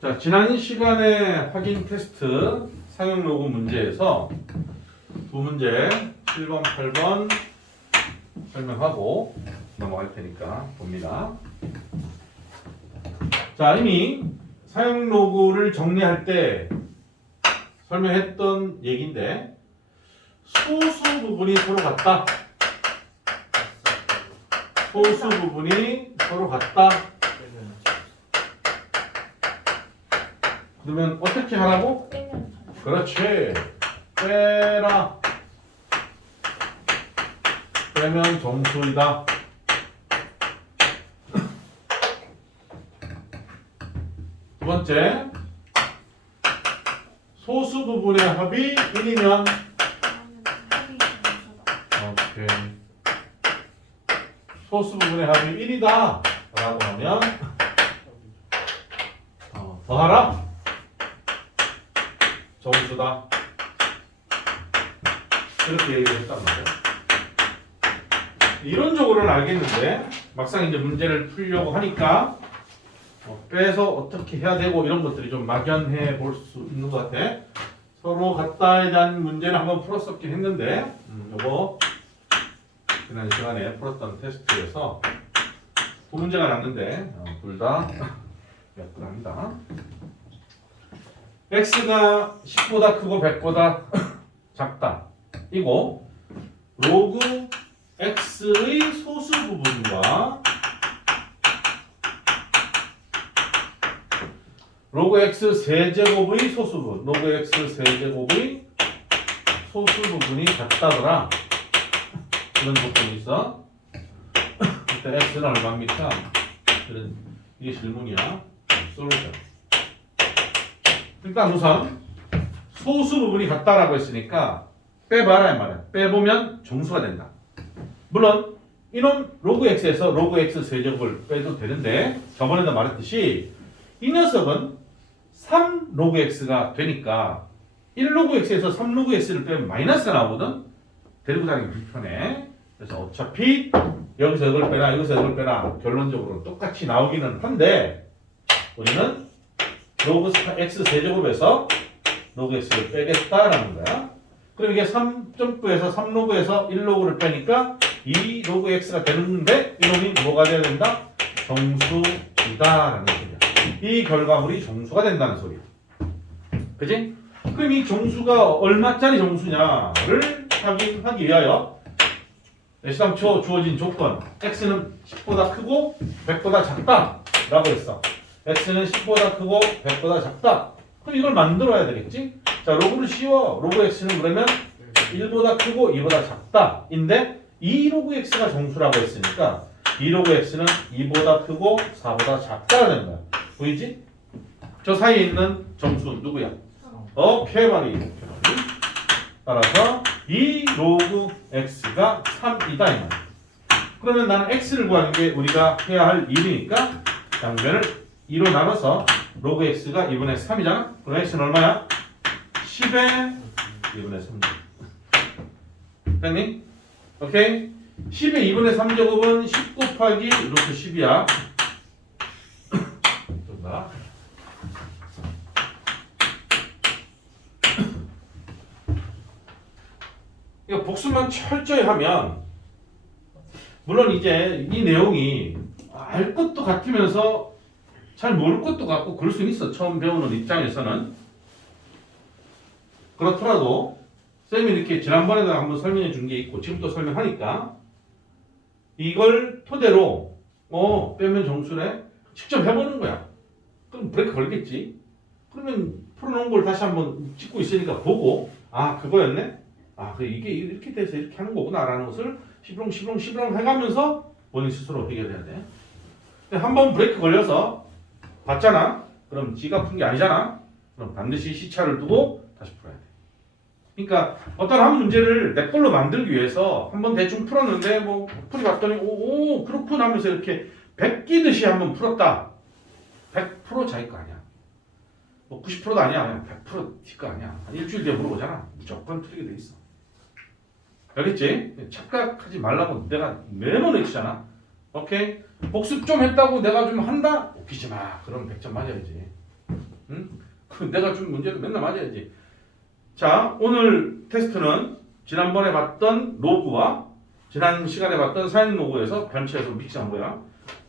자, 지난 시간에 확인 테스트 사용 로그 문제에서 두 문제 7번, 8번 설명하고 넘어갈 테니까 봅니다. 자, 이미 사용 로그를 정리할 때 설명했던 얘기인데 소수 부분이 서로 같다. 소수 부분이 서로 같다. 그러면 어떻게 하라고? 그렇지. 빼라. 빼면 정수이다. 두 번째. 소수 부분의 합이 1이면 오케이. 소수 부분의 합이 1이다 라고 하면 더하라. 정수다. 이렇게 얘기를 했단 말이야. 이론적으로는 알겠는데 막상 이제 문제를 풀려고 하니까 빼서 어떻게 해야 되고 이런 것들이 좀 막연해 볼 수 있는 것 같아. 서로 같다에 대한 문제는 한번 풀었었긴 했는데 요거 지난 시간에 풀었던 테스트에서 두 문제가 났는데 둘 다 약분합니다. x가 10보다 크고 100보다 작다. 이고 로그 x의 소수 부분과 로그 x 세제곱의 소수 부분, 로그 x 세제곱의 소수 부분이 같다더라. 이런 조건이 있어. 일단 x는 얼마입니까? 이게 질문이야. 솔루션. 일단 우선 소수 부분이 같다라고 했으니까 빼봐라 이 말이야. 빼보면 정수가 된다. 물론 이놈 로그 x에서 로그 x 세제곱을 빼도 되는데 저번에도 말했듯이 이 녀석은 3 로그 x가 되니까 1 로그 x에서 3 로그 x를 빼면 마이너스가 나오거든. 데리고 다니기 불편해. 그래서 어차피 여기서 이걸 빼라 여기서 이걸 빼라 결론적으로 똑같이 나오기는 한데 우리는 로그 x 세제곱에서 로그 x를 빼겠다라는 거야. 그럼 이게 3점프에서 3로그에서 1로그를 빼니까 2로그 x가 되는데 이놈이 뭐가 돼야 된다? 정수이다라는 소리야. 이 결과물이 정수가 된다는 소리야. 그지? 그럼 이 정수가 얼마짜리 정수냐를 확인하기 위하여 애시당초 주어진 조건 x는 10보다 크고 100보다 작다 라고 했어. x는 10보다 크고 100보다 작다. 그럼 이걸 만들어야 되겠지? 자, 로그를 씌워. 로그 x는 그러면 1보다 크고 2보다 작다 인데 2로그 x가 정수라고 했으니까 2로그 x는 2보다 크고 4보다 작다가 되는 거야. 보이지? 저 사이에 있는 점수 누구야? 오케이 말이. 따라서 2로그 x가 3이다 이 말이야. 그러면 나는 x를 구하는 게 우리가 해야 할 일이니까 양변을 2로 나눠서 로그 x가 2분의 3이잖아? 그럼 x는 얼마야? 10의 2분의 3. 됐니? 오케이? 10의 2분의 3제곱은 10 곱하기 루트 10이야. 이거 복습만 철저히 하면 물론 이제 이 내용이 알 것도 같으면서 잘 모를 것도 같고 그럴 수 있어. 처음 배우는 입장에서는. 그렇더라도 쌤이 이렇게 지난번에도 한번 설명해 준 게 있고 지금 또 설명하니까 이걸 토대로 빼면 정수네 직접 해보는 거야. 그럼 브레이크 걸겠지. 그러면 풀어놓은 걸 다시 한번 찍고 있으니까 보고 그거였네. 이게 이렇게 돼서 이렇게 하는 거구나 라는 것을 시부렁 해가면서 본인 스스로 해결해야 돼. 한번 브레이크 걸려서 봤잖아. 그럼 지가 푼 게 아니잖아. 그럼 반드시 시차를 두고 다시 풀어야 돼. 그러니까 어떤 한 문제를 내 걸로 만들기 위해서 한번 대충 풀었는데 풀어봤더니 오 그렇군 하면서 이렇게 베끼듯이 한번 풀었다. 100% 자기 거 아니야. 90%도 아니야. 그냥 100% 지 거 아니야. 한 일주일 뒤에 물어보잖아. 무조건 틀리게 돼 있어. 알겠지? 착각하지 말라고 내가 매번 외치잖아. 오케이? 복습 좀 했다고 내가 좀 한다? 웃기지 마. 그럼 100점 맞아야지. 응? 내가 준 문제도 맨날 맞아야지. 자, 오늘 테스트는 지난번에 봤던 로그와 지난 시간에 봤던 사인 로그에서 변체해서 믹스한 거야.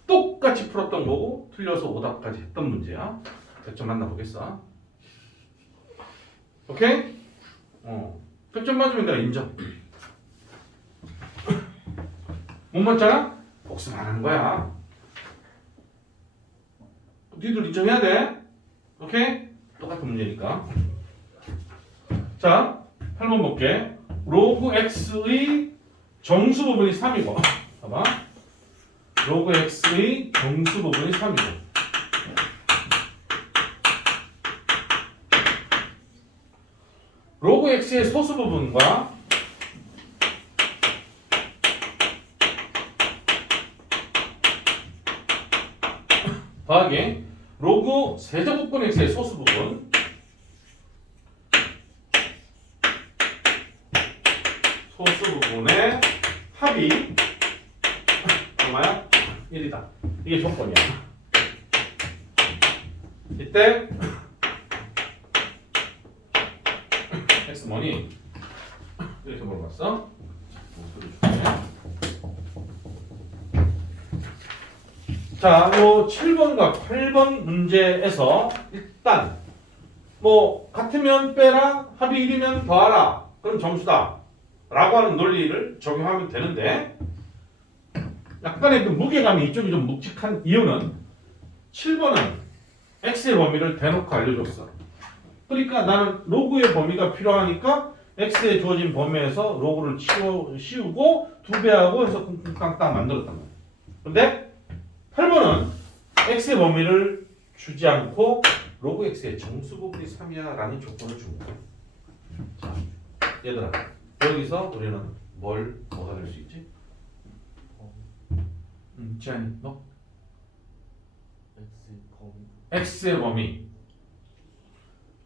똑같이 풀었던 거고 틀려서 오답까지 했던 문제야. 100점 만나보겠어. 오케이? 100점 맞으면 내가 인정. 못 맞잖아? 복습 안 하는 거야. 니들 인정해야 돼. 오케이? 똑같은 문제니까. 자, 8번 볼게. 로그 x의 정수 부분이 3이고. 봐봐. 로그 x의 정수 부분이 3이고. 로그 x의 소수 부분과 더하기 로그 세제곱분 x의 소수 부분 부분의 합이 얼마야? 1이다. 이게 조건이야. 이때 x 뭐니? 이렇게 물어봤어. 자, 요 7번과 8번 문제에서 일단 뭐 같으면 빼라, 합이 1이면 더하라. 그럼 정수다. 라고 하는 논리를 적용하면 되는데 약간의 그 무게감이 이쪽이 좀 묵직한 이유는 7번은 x의 범위를 대놓고 알려줬어. 그러니까 나는 로그의 범위가 필요하니까 x에 주어진 범위에서 로그를 씌우고 2배하고 해서 쿵쿵땅땅 만들었단 말이야. 근데 8번은 x의 범위를 주지 않고 로그 x의 정수 부분이 3이야 라는 조건을 준 거야. 자, 얘들아 여기서 우리는 뭐가 될 수 있지? 지안이 너? x의 범위.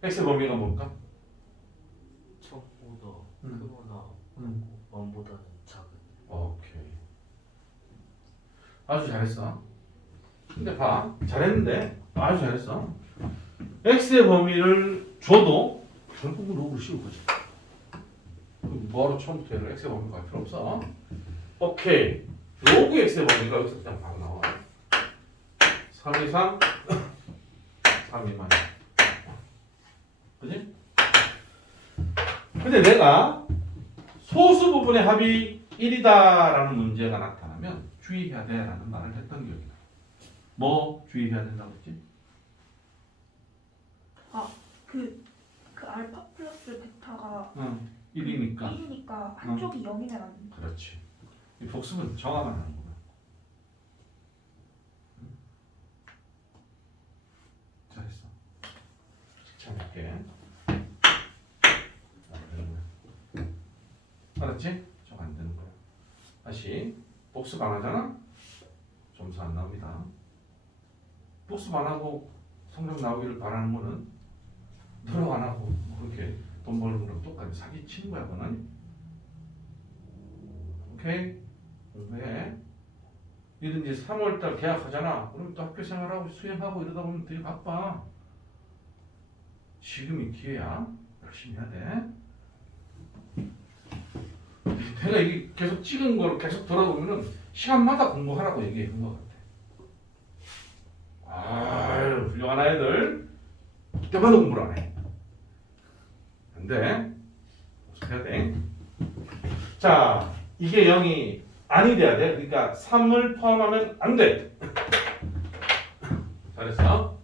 x의 범위가 뭘까? 1000보다 크거나 음. 1000보다는 작은. 오케이. 아주 잘했어. 근데 봐. 잘했는데 아주 잘했어. x의 범위를 줘도 결국은 로그를 씌울 거지. 그럼 뭐하러 처음부터 얘를 x의 범위가 할 필요 없어. 오케이. 로그 x의 범위가 여기서 그냥 바로 나와. 3 이상 3 미만. 그지? 근데 내가 소수 부분의 합이 1이다라는 문제가 나타나면 주의해야 돼라는 말을 했던 기억이 나. 뭐 주의해야 된다고 했지? 그 알파 플러스 베타가 1이니까. 1이니까 한쪽이 0이면 안 돼. 그렇지. 이 복습은 정화만 하는 거야. 잘했어. 잘할게. 알았지? 정 안 되는 거야. 다시 복습 안 하잖아? 점수 안 나옵니다. 복습 안 하고 성적 나오기를 바라는 거는 노력 안 하고 뭐 그렇게 돈 벌는 거랑 똑같이 사기 치는 거야, 그거는. 오케이? 공부해. 니든지 3월달 계약하잖아. 그럼 또 학교 생활하고 수행하고 이러다 보면 되게 바빠. 지금이 기회야. 열심히 해야 돼. 내가 이게 계속 찍은 거를 계속 돌아보면은 시간마다 공부하라고 얘기한 것 같아. 아유, 훌륭한 아이들. 그때마다 공부를 안 해. 안 돼. 해야 돼. 자, 이게 0이 아니 돼야 돼. 그러니까 3을 포함하면 안 돼. 잘했어.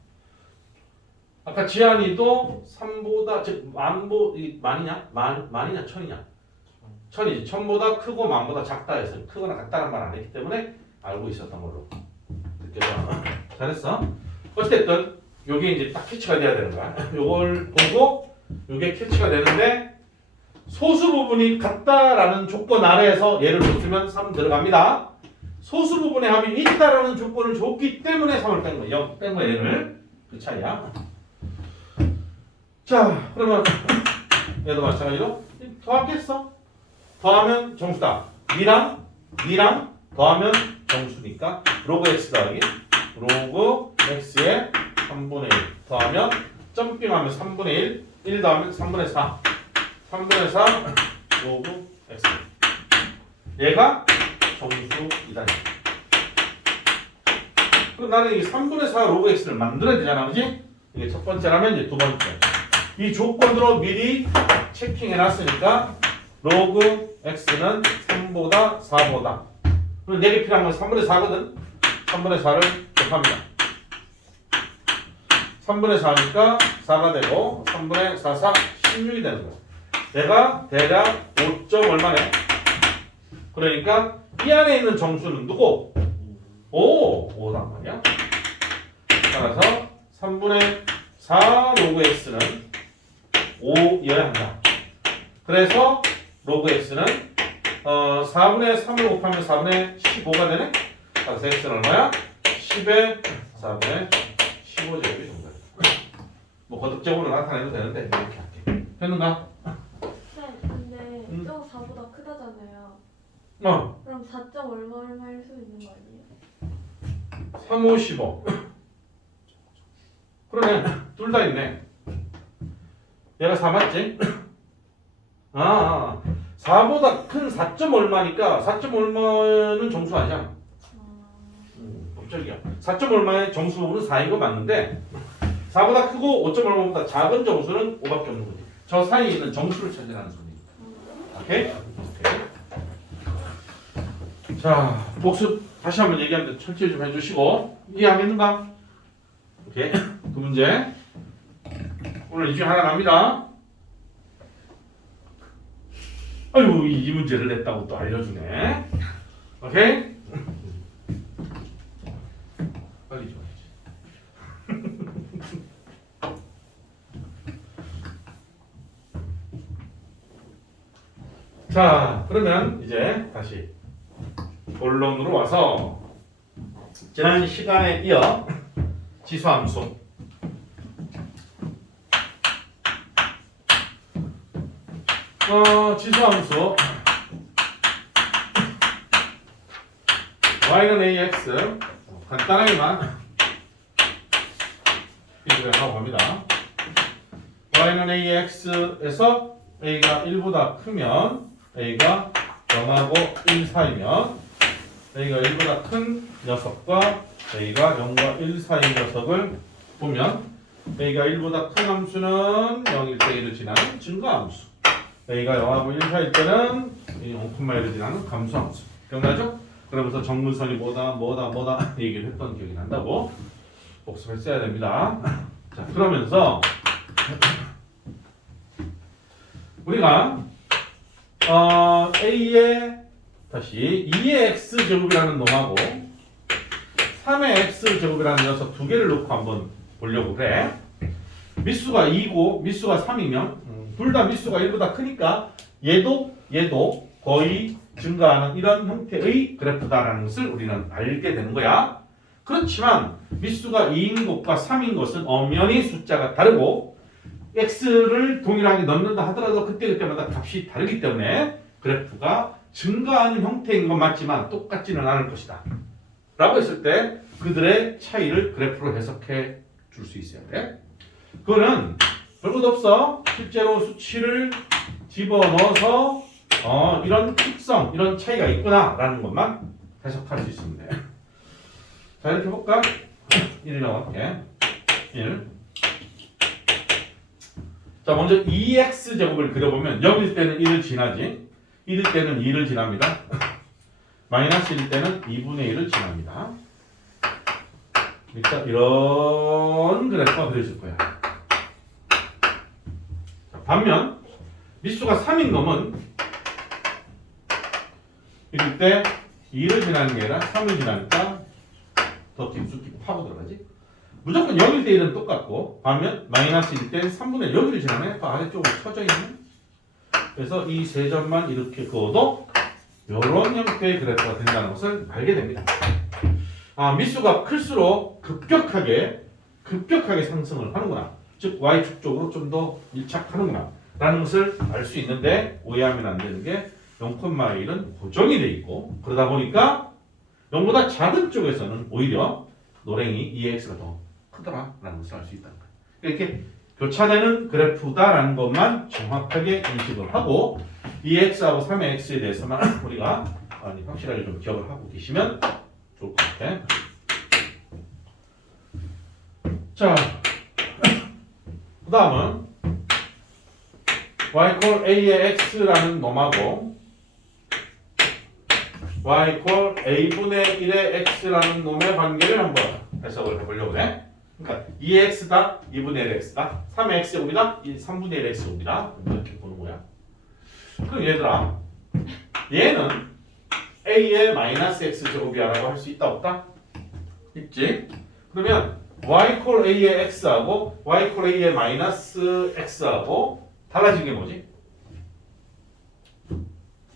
아까 지한이도 3보다 즉 만이냐? 만이냐 천이냐? 천이지. 천보다 크고 만보다 작다 해서 크거나 같다는 말 안 했기 때문에 알고 있었던 걸로 느껴져. 잘했어. 어쨌든 요게 이제 딱 캐치가 돼야 되는 거야. 요걸 보고 요게 캐치가 되는데 소수 부분이 같다라는 조건 아래에서 얘를 줬으면 3 들어갑니다. 소수 부분의 합이 있다라는 조건을 줬기 때문에 3을 뺀 거야. 0 뺀 거야 얘를. 그 차이야. 자, 그러면 얘도 마찬가지로 더하겠어. 더하면 정수다. 니랑 더하면 정수니까 로그 x 더하기 로그 x의 3분의 1 더하면 점핑하면 3분의 1, 1 더하면 3분의 4. 3분의 4 로그 x. 얘가 정수이다. 그럼 나는 이 3분의 4 로그 x를 만들어야 되잖아, 그지? 이게 첫 번째라면 이제 두 번째. 이 조건으로 미리 체킹해 놨으니까 로그 x는 3보다 4보다. 그럼 내게 필요한 건 3분의 4거든. 3분의 4를 곱합니다. 3분의 4니까 4가 되고 3분의 4, 4, 16이 되는 거야. 내가 대략 5점 얼마네? 그러니까 이 안에 있는 정수는 누구? 5단 말이야. 따라서 3분의 4 로그 x는 5여야 한다. 그래서 로그 x는 4분의 3을 곱하면 4분의 15가 되네? 따라서 x는 얼마야? 10의 4분의 15제곱이 정답이다. 뭐 거듭적으로 나타내도 되는데 이렇게 할게. 됐는가? 근데 저거 4보다 크다잖아요. 그럼 4점 얼마일 수 있는 거 아니에요? 3, 5, 15. 그러네. 둘 다 있네. 얘가 4 맞지? 4보다 큰 4점 얼마니까 4점 얼마는 정수 아니잖아. 깜짝이야. 4점 얼마의 정수는 4인 거 맞는데 4보다 크고 5점 얼마보다 작은 정수는 5밖에 없는 거지. 저 사이에 있는 정수를 찾으라는 소리입니다. 오케이? 자, 복습 다시 한번 얘기하는데 철저히 좀 해주시고 이해하겠는가? 오케이. 두 문제. 오늘 이 중에 하나 납니다. 아유, 이 문제를 냈다고 또 알려주네. 오케이? 빨리 줘야지. 자, 그러면 이제 다시 본론으로 와서 지난 시간에 이어 지수함수 지수함수 y는 ax 간단하게만 비교를 하고 갑니다. y는 ax에서 a가 1보다 크면 a가 0하고 1 사이면 a가 1보다 큰 녀석과 a가 0과 1 사이의 녀석을 보면 a가 1보다 큰 함수는 0일 때 1을 지나는 증가함수, a가 0하고 1 사이일 때는 0,1을 지나는 감소함수. 기억나죠? 그러면서 정문선이 뭐다 얘기를 했던 기억이 난다고 복습했어야 됩니다. 자, 그러면서 우리가 a의 다시 2의 x제곱이라는 놈하고 3의 x제곱이라는 녀석 두 개를 놓고 한번 보려고 그래. 미수가 2고 미수가 3이면 둘 다 미수가 1보다 크니까 얘도 거의 증가하는 이런 형태의 그래프다라는 것을 우리는 알게 되는 거야. 그렇지만 미수가 2인 것과 3인 것은 엄연히 숫자가 다르고 x를 동일하게 넣는다 하더라도 그때그때마다 값이 다르기 때문에 그래프가 증가하는 형태인 건 맞지만 똑같지는 않을 것이다 라고 했을 때 그들의 차이를 그래프로 해석해 줄 수 있어야 돼. 그거는 별것 없어. 실제로 수치를 집어넣어서 이런 특성, 이런 차이가 있구나 라는 것만 해석할 수 있으면 돼. 자, 이렇게 볼까? 1 나갈게. 1. 자, 먼저 2x제곱을 그려보면 0일 때는 1을 지나지, 1일 때는 2를 지납니다. 마이너스 1일 때는 2분의 1을 지납니다. 그러니까 이런 그래프가 그려질 거야. 자, 반면 미수가 3인 놈은 1일 때 2를 지나는 게 아니라 3을 지나니까 더 깊숙이 파고 들어가지. 무조건 0일 때 1은 똑같고 반면 마이너스 1일 때 3분의 0을 지나네. 그 아래쪽으로 쳐져 있네. 그래서 이 세 점만 이렇게 그어도 이런 형태의 그래프가 된다는 것을 알게 됩니다. 미수가 클수록 급격하게 상승을 하는구나. 즉 y축 쪽으로 좀 더 밀착하는구나 라는 것을 알 수 있는데 오해하면 안 되는 게 0,1은 고정이 돼 있고 그러다 보니까 0보다 작은 쪽에서는 오히려 노랭이 2x가 더 크더라 라는 것을 알 수 있다는 거예요. 이렇게 교차되는 그래프다라는 것만 정확하게 인식을 하고 2x하고 3의 x에 대해서만 우리가 확실하게 좀 기억을 하고 계시면 좋을 것 같아. 자, 그 다음은 y equal a의 x라는 놈하고 y equal a분의 1의 x라는 놈의 관계를 한번 해석을 해보려고 해. 그러니까 2x다, 2분의 1 x다, 3의 x제곱이다, 3분의 1 x제곱이다. 이렇게 보는 거야. 그럼 얘들아, 얘는 a의 마이너스 x제곱이라고 할 수 있다, 없다? 있지? 그러면 y equal a의 x하고 y equal a의 마이너스 x하고 달라진 게 뭐지?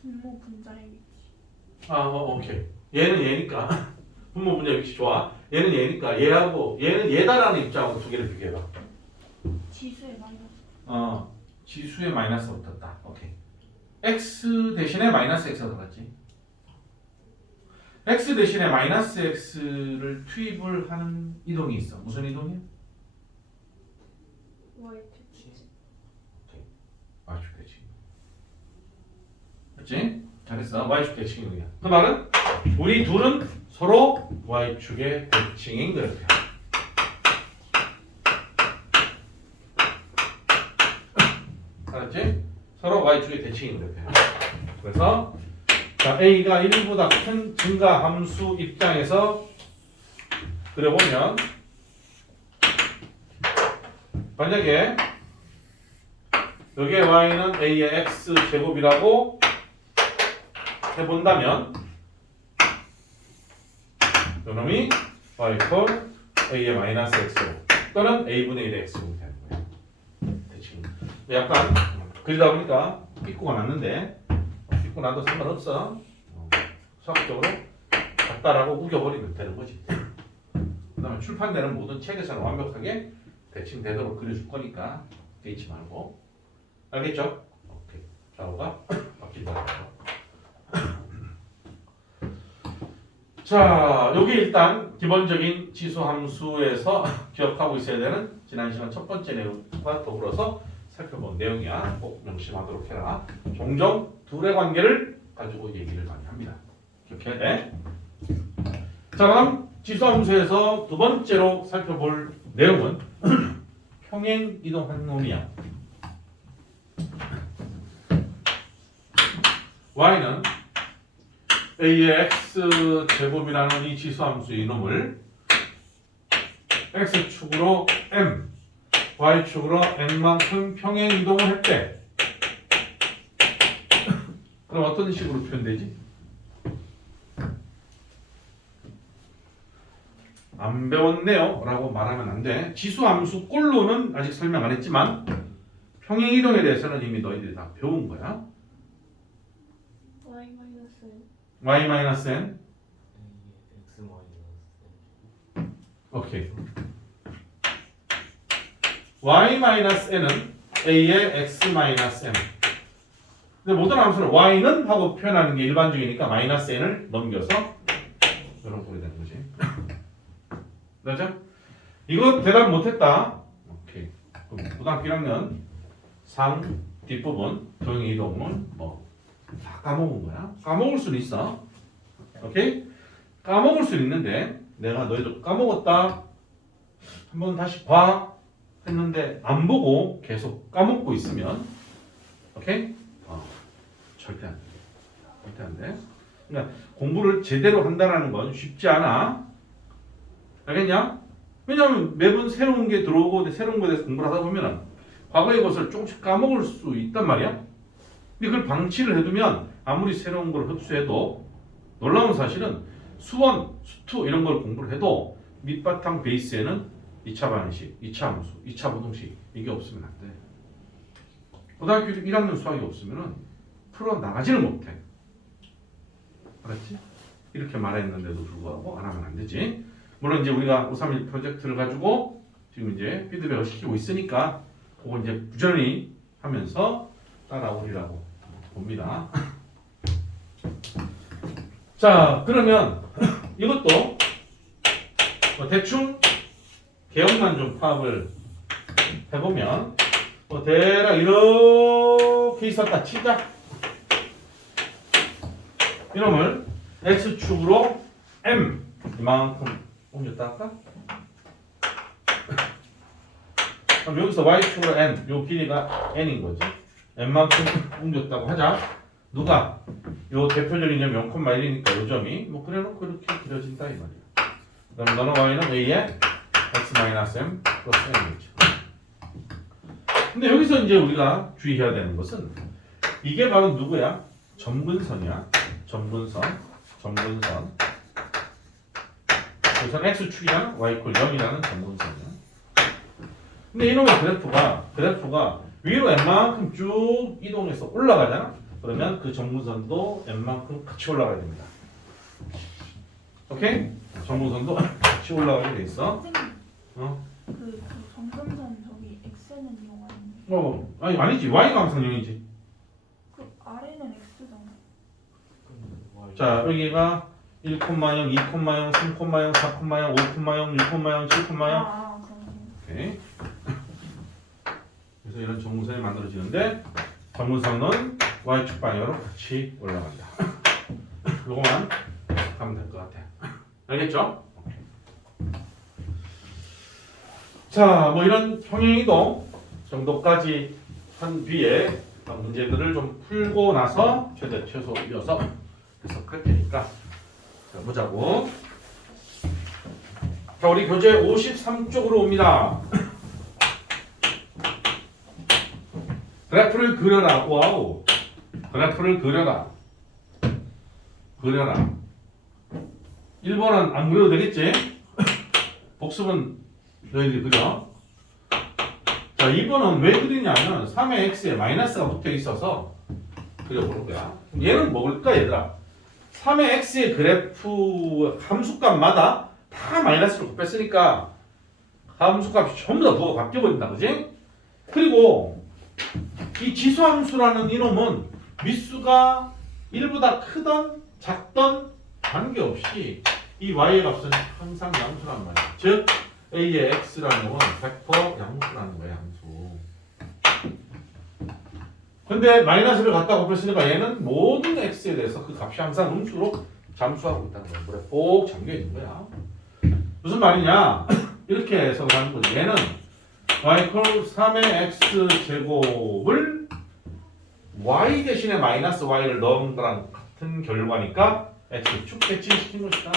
분모 분자의 위치. 오케이. 얘는 얘니까 분모 분자 위치 좋아. 얘는 얘니까 얘하고 얘는 얘다라는 입장하고 두 개를 비교해봐. 지수의 마이너스. 지수의 마이너스가 붙었다. 오케이. x 대신에 마이너스 x가 들어갔지. x 대신에 마이너스 x를 투입을 하는 이동이 있어. 무슨 이동이야? y축. y축 대칭. 그렇지? 잘했어. y축 대칭 이동이야. 그 말은 우리 둘은 서로 y축의 대칭인 그래프야. 알았지? 서로 y축의 대칭인 그래프야. 그래서 자, a가 1보다 큰 증가 함수 입장에서 그려보면 만약에 여기에 y는 a의 x 제곱이라고 해본다면 요놈이 y equal a의 마이너스 x 또는 a분의 1의 x제곱이 되는 거예요. 대칭. 약간 그리다 보니까 삐꾸가 났는데 삐꾸 나도 상관없어. 수학적으로 같다라고 우겨버리면 되는 거지. 그 다음에 출판되는 모든 책에서는 완벽하게 대칭되도록 그려줄 거니까 잊지 말고. 알겠죠? 오케이. 좌우가 바뀐다. 자, 여기 일단 기본적인 지수 함수에서 기억하고 있어야 되는 지난 시간 첫 번째 내용과 더불어서 살펴본 내용이야. 꼭 명심하도록 해라. 종종 둘의 관계를 가지고 얘기를 많이 합니다. 기억해야 돼. 자, 그럼 지수 함수에서 두 번째로 살펴볼 내용은 평행 이동한 놈이야. y는 a의 x 제곱이라는 이 지수 함수 이놈을 x축으로 m, y축으로 n만큼 평행 이동을 했대. 그럼 어떤 식으로 표현되지? 안 배웠네요 라고 말하면 안 돼. 지수 함수 꼴로는 아직 설명 안 했지만 평행 이동에 대해서는 이미 너희들이 다 배운 거야. y-n. y-n x 마이너스 오케이. y-n은 a의 x-m. 근데 모든 함수를 y는 하고 표현하는 게 일반적이니까 마이너스 n을 넘겨서 이런 꼴이 되는 거지. 맞아? 이거 대답 못했다. 오케이. 그럼 고등학교 1학년 상 뒷부분 평행 이동은 다 까먹은 거야. 까먹을 수는 있어. 오케이? 까먹을 수는 있는데 내가 너희도 까먹었다. 한번 다시 봐. 했는데 안 보고 계속 까먹고 있으면 오케이? 절대 안 돼. 절대 안 돼. 그러니까 공부를 제대로 한다는 건 쉽지 않아. 알겠냐? 왜냐하면 매번 새로운 게 들어오고 새로운 거에 대해서 공부를 하다 보면 과거의 것을 조금씩 까먹을 수 있단 말이야. 근데 그걸 방치를 해두면 아무리 새로운 걸 흡수해도 놀라운 사실은 수원, 수투 이런 걸 공부를 해도 밑바탕 베이스에는 2차 반응식, 2차 함수, 2차 부동식 이게 없으면 안 돼. 고등학교 1학년 수학이 없으면 풀어나가지를 못해. 알았지? 이렇게 말했는데도 불구하고 안 하면 안 되지. 물론 이제 우리가 531 프로젝트를 가지고 지금 이제 피드백을 시키고 있으니까 그거 이제 부지런히 하면서 따라오리라고 봅니다. 자, 그러면 이것도 대충 개혁만 좀 파악을 해보면 뭐 대략 이렇게 있었다 치자. 이놈을 x축으로 m 이만큼 옮겼다 할까? 그럼 여기서 y축으로 n, 요 길이가 n인 거지. n만큼 옮겼다고 하자. 누가? 요 대표적인 점이 0,1이니까 요 점이 뭐 그래놓고 이렇게 그려진다 이 말이야. 그럼 너는 y는 a에 x-m 플러스 n이죠. 근데 여기서 이제 우리가 주의해야 되는 것은 이게 바로 누구야? 점근선이야. 점근선. 여기서는 x축이랑 y = 0이라는 점근선이야. 근데 이놈의 그래프가 위로 n만큼 쭉 이동해서 올라가잖아. 그러면 그 점근선도 n만큼 같이 올라가야 됩니다. 오케이? 점근선도 같이 올라가게 돼 있어. 선생님 어? 그 점근선 저기 X는 0 아닌데 아니지. y가 항상 0이지. 그 아래는 X잖아. 자, 여기가 1,0, 2,0, 3,0, 4,0, 5,0, 6,0, 7,0. 그러네. 오케이. 그래서 이런 점근선이 만들어지는데 점근선은 y축 방향으로 같이 올라간다. 요거만 하면 될 것 같아. 알겠죠? 자, 뭐 이런 평행이동 정도까지 한 뒤에 문제들을 좀 풀고 나서 최소 이어서 해석할 테니까 자, 보자고. 자, 우리 교재 53쪽으로 옵니다. 그래프를 그려라. 와우. 그래프를 그려라. 1번은 안 그려도 되겠지? 복습은 너희들이 그려. 자, 2번은 왜 그리냐면 3의 x에 마이너스가 붙어 있어서 그려보는 거야. 얘는 뭘까 얘들아? 3의 x의 그래프 함수값마다 다 마이너스로 곱했으니까 함수값이 전부 다 부호가 바뀌어버린다. 그지? 그리고 이 지수함수라는 이놈은 밑수가 1보다 크던 작던 관계없이 이 y의 값은 항상 양수란 말이야. 즉 a의 x라는 건 100% 양수라는 거야. 양수. 근데 마이너스를 갖다 곱했으니까 얘는 모든 x에 대해서 그 값이 항상 음수로 잠수하고 있다는 거야. 그래 꼭 잠겨 있는 거야. 무슨 말이냐? 이렇게 해석을 하는 거지. 얘는 y = 3의 x 제곱을 y 대신에 마이너스 y를 넣은 거랑 같은 결과니까 x축 대칭시킨 것이다.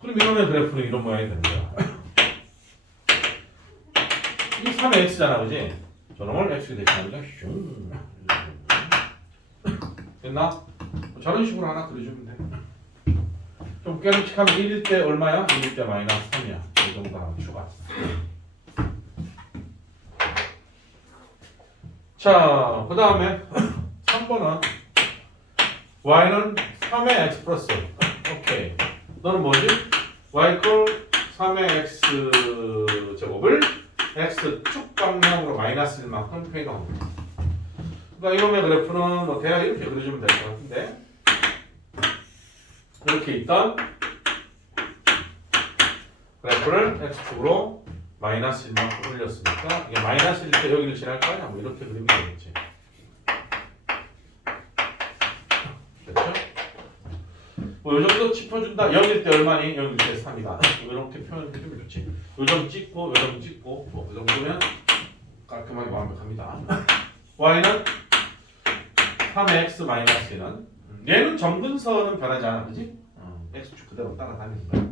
그럼 이놈의 그래프는 이런 모양이 되는 거야. 이 3의 x잖아, 그지? 저놈을 x 대신하니까 슝. 됐나? 저런 식으로 하나 그려주면 돼. 좀 깨름칙하면 1일 때 얼마야? 1일 때 마이너스 3이야. 이 정도 하나 추가. 자, 그 다음에 3번은 y는 3의 x 플러스. 오케이. 너는 뭐지? y = 3의 x 제곱을 x축 방향으로 마이너스 1만큼 표현합니다. 그러니까 이놈의 그래프는 뭐 대략 이렇게 그려주면 될 것 같은데 이렇게 있던 그래프를 x축으로 마이너스 1만큼 올렸으니까 이게 마이너스일 때 여기를 지날 거 아니야? 뭐 이렇게 그리면 되겠지. 됐죠? 뭐 요 정도 짚어준다. 0일 때 얼마니? 0일 때 3이다. 이렇게 표현해주면 좋지. 요점 찍고 요점 찍고 뭐 그 정도면 깔끔하게 완벽합니다. y는 3의 x-1은 얘는 점근선은 변하지 않아. 그지? x축 그대로 따라다니는 거야.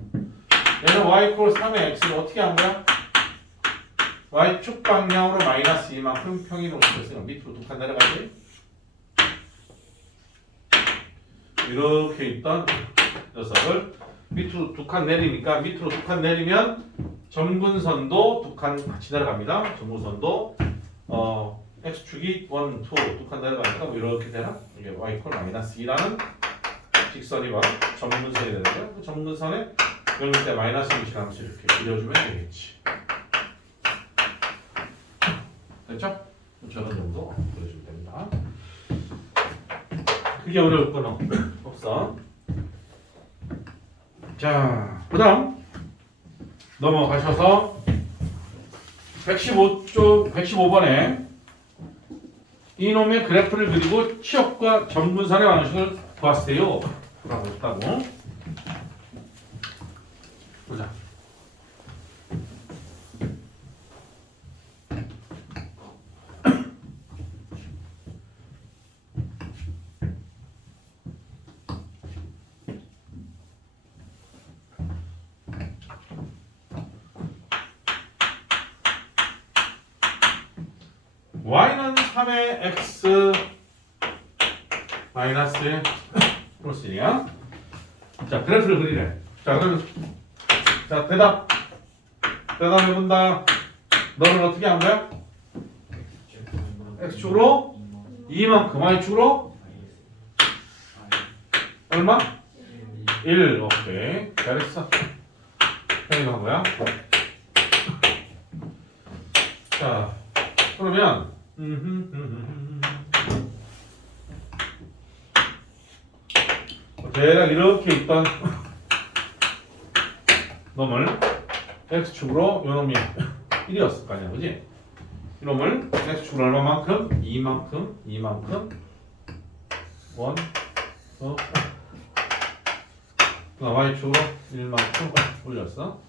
얘는 y = 3의 x를 어떻게 한 거야? y축 방향으로 마이너스 2만큼 평이동을 했으니까 밑으로 2칸 내려가지? 이렇게 있던 녀석을 밑으로 2칸 내리니까 밑으로 2칸 내리면 점근선도 2칸 같이 내려갑니다. 점근선도 x축이 1, 2, 2칸 내려가니까 뭐 이렇게 되나? 이게 y = -2라는 직선이 바로 점근선이 되는 거야. 그 점근선에 여기 때 마이너스 1이라면서 이렇게 그려주면 되겠지. 됐죠? 저런 정도 그려주면 됩니다. 그게 어려울 건 없어. 자, 그 다음 넘어가셔서 115번에 이놈의 그래프를 그리고 취업과 전분산의 방식을 보았어요. 라고 했다고. 보자. y는 3의 x 마이너스 플러스 1이야. 자, 그래프를 그리래. 자, 그럼 자, 대답해본다. 너는 어떻게 한 거야? x축으로 2만큼, y축으로 얼마? 1. 오케이. 잘했어. 이거 한 거야. 자, 그러면 대략 이렇게 있던 놈을 x축으로 요놈이 1이었을 거 아니야, 그지? 이놈을 x축으로 얼마만큼? 2만큼 1, y축으로 1만큼 올렸어.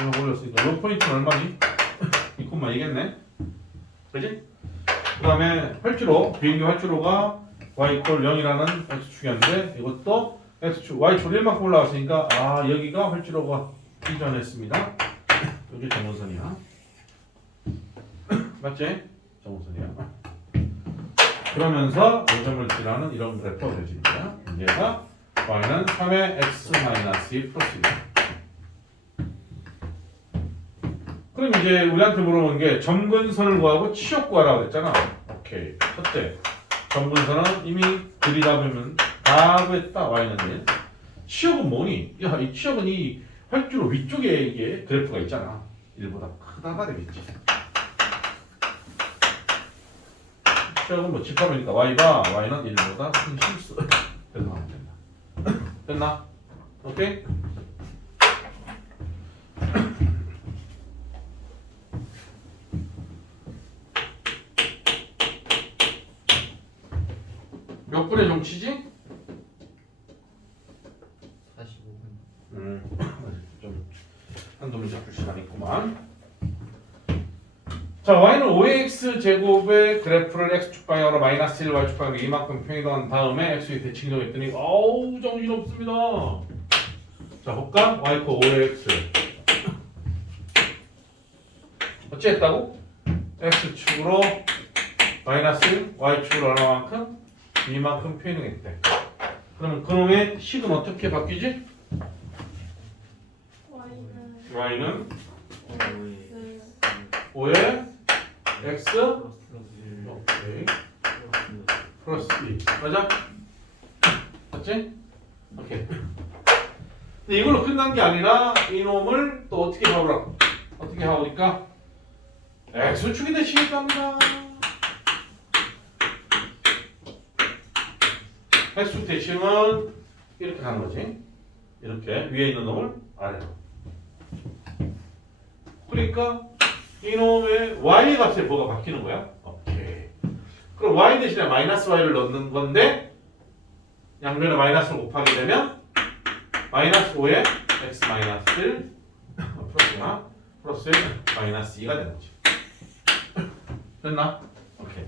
이거 올렸으니까 요 포인트는 얼마니? 이 콤마 이겠네. 그지? 그 다음에 활주로, 비행기 활주로가 y 이퀄 0이라는 x축이었는데 이것도 x축, y축 1만큼 올라왔으니까 아 여기가 활주로가 이전했습니다. 여기 정문선이야. 맞지? 정문선이야. 그러면서 요점을 지나는 이런 그래프가 되어집니다. 문제가 y는 3의 x-2 플러스 1. 그럼 이제 우리한테 물어본 게 점근선을 구하고 치역 구하라고 했잖아. 오케이. 첫째, 점근선은 이미 그리다 보면 다 구했다. y는 1. 치역은 뭐니? 야, 이 치역은 이 활주로 위쪽에 이게 그래프가 있잖아. 1보다 크다가 되겠지. 치역은 뭐 집합이니까 y는 1보다 큰 실수. 그래서 하면 된다. 됐나? 오케이? 몇 분의 정치지? 45분. 좀 한두 문제 풀 시간이 있구만. 자, y는 5x 제곱의 그래프를 x축 방향으로 마이너스 1, y축 방향으로 이만큼 평행한 다음에 x에 대칭 정했더니 어우 정신 없습니다. 자, 볼까? y 코 5x 어찌 했다고? x축으로 마이너스 1, y축으로 얼마만큼? 이만큼 표현했대. 그러면 그놈의 식은 어떻게 바뀌지? y는 5의 x 오케이 플러스 2 맞아? 맞지? 오케이. 근데 이걸로 끝난 게 아니라 이놈을 또 어떻게 해보니까 x축이 되시겠다 합니다. x축 대칭은 이렇게 하는 거지. 이렇게 위에 있는 놈을 아래로. 그러니까 이놈의 y 값에 뭐가 바뀌는 거야? 오케이. 그럼 y 대신에 마이너스 y를 넣는 건데 양변에 마이너스를 곱하게 되면 마이너스 5에 x 마이너스 1 플러스나 플러스 1 마이너스 2가 되는 거지. 됐나? 오케이.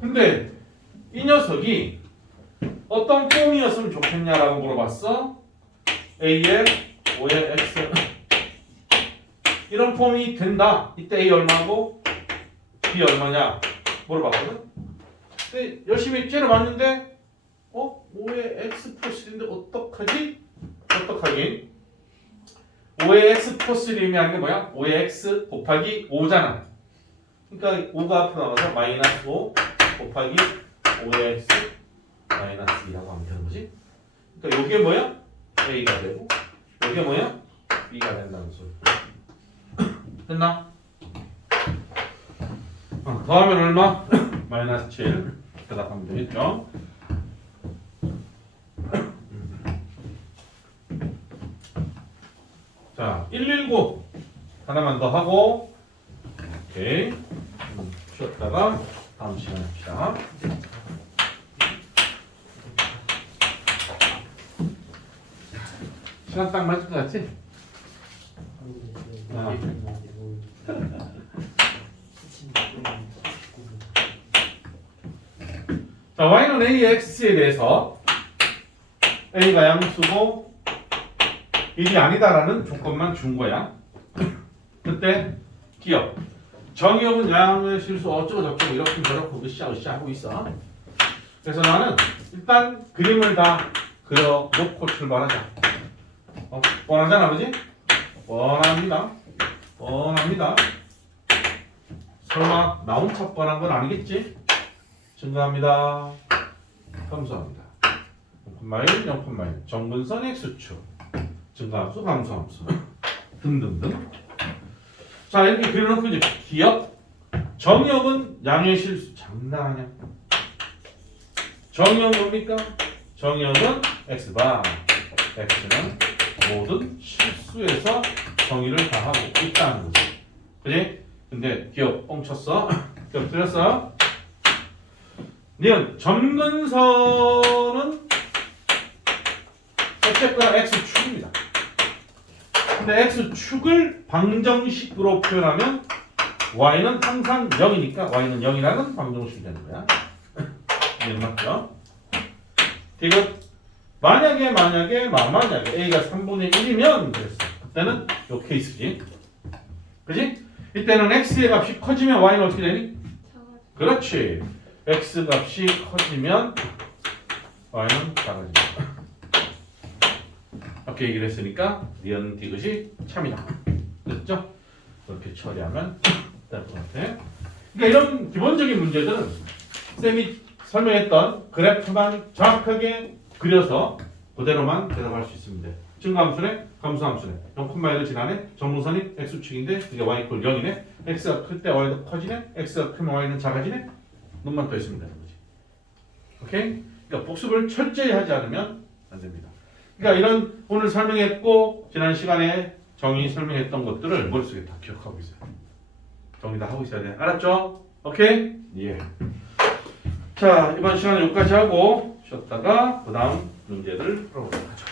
근데 이 녀석이 어떤 폼이었으면 좋겠냐라고 물어봤어. A에 5에 X 이런 폼이 된다. 이때 A 얼마고 B 얼마냐 물어봤거든. 근데 열심히 째려봤는데 5에 X 플러스 1인데 어떡하지? 어떡하긴 5에 X 플러스 1이 의미하는 게 뭐야? 5에 X 곱하기 5잖아. 그러니까 5가 앞으로 나가서 마이너스 5 곱하기 5의 X 마이너스 2라고 하면 되는 거지. 그러니까 이게 뭐야? A가 되고 이게 뭐야? B가 된다는 소리. 됐나? 더하면 얼마? 마이너스 7 대답하면 되겠죠. 자, 119 하나만 더 하고 오케이. 쉬었다가 다음 시간에 합시다. 시간 딱 맞을 것 같지? 아. 자, y는 ax에 대해서 a가 양수고 1이 아니다라는 조건만 준 거야. 그때 기억. 정의역은 양의 실수 어쩌고 저쩌고 이렇게 저렇게 으쌰으쌰 하고 있어. 그래서 나는 일단 그림을 다 그려놓고 출발하자. 뻔하잖아, 그지? 뻔합니다. 뻔합니다. 설마 나 혼자 뻔한 건 아니겠지? 증가합니다. 감소합니다. 0,1, 정분선 x축. 증가함수, 감소함수. 등등등. 자, 이렇게 그려놓고 이제 기억. 정의역은 양의 실수. 장난하냐? 정의역 뭡니까? 정의역은 x바. x는 모든 실수에서 정의를 다하고 있다는 거지. 그지? 근데 기억 뻥쳤어. 기억 틀렸어. 니은 점근선은 어쨌거나 x축입니다. 근데 x축을 방정식으로 표현하면 y는 항상 0이니까 y는 0이라는 방정식이 되는 거야. 이해 맞죠? 디귿 만약에 a가 3분의 1이면 그랬어. 그때는 요 케이스지. 그지? 이때는 x의 값이 커지면 y는 어떻게 되니? 그렇지. x 값이 커지면 y는 작아진다. 이렇게 얘기를 했으니까 니은 디귿이 참이다. 됐죠? 그렇게 처리하면 될 것 같아. 그러니까 이런 기본적인 문제들은 쌤이 설명했던 그래프만 정확하게 그려서 그대로만 대답할 수 있습니다. 증가함수네, 감소함수네. 0,1을 지나네. 정분선이 x축인데 그게 y 이퀄 0이네. x가 클 때 y도 커지네. x가 크면 y는 작아지네. 눈만 떠 있으면 되는 거지. 오케이? 그러니까 복습을 철저히 하지 않으면 안 됩니다. 그러니까 이런 오늘 설명했고 지난 시간에 정의 설명했던 것들을 머릿속에 다 기억하고 있어요. 정리 다 하고 있어야 돼. 알았죠? 오케이? 예. 자, 이번 시간은 여기까지 하고 쉬었다가 그 다음 문제들 풀어보도록 하죠.